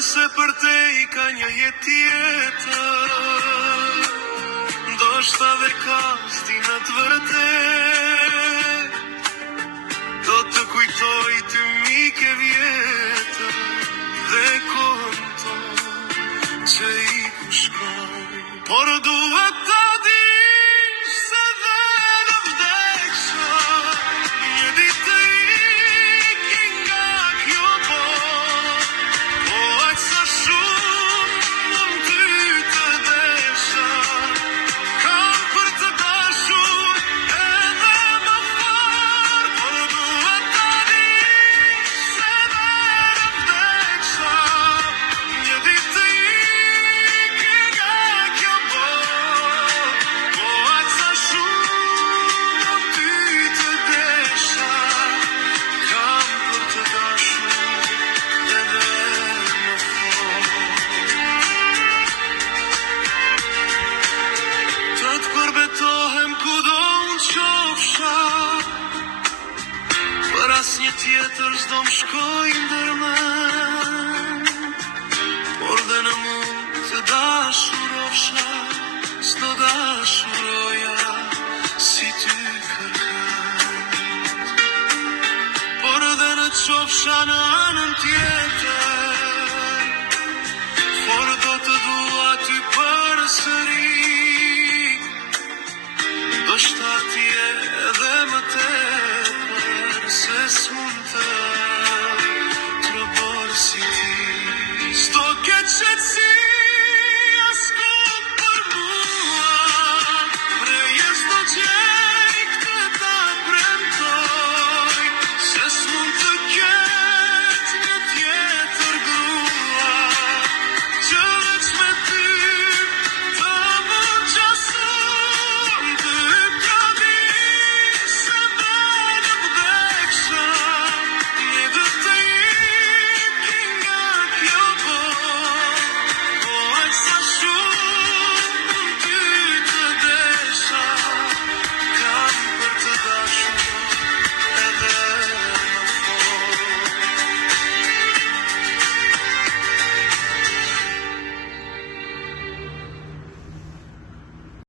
se për te I ka një jetë tjetër, ndoshta dhe ka stinat vërtet, do të kujtoj ty mike vjetër dhe kohën tonë që I pushkoj, por duhet ta dish se dhe në vdeksha një ditë të iki nga kjo botë, po aq sa shumë unë ty të desha, kam për të dashur edhe më fort, por duhet ta dish se dhe në vdeksha një ditë të iki nga kjo botë, po aq sa shumë unë ty të desha, kam për të dashur edhe më fort. Të të përbetohem kudo unë qofsha, për asnjë tjetër s'do m'shkoj ndërmend, por dhe në mund të dashurofsha, s'do dashuroja si ty kërkëm, por dhe në qofsha në anën tjetër,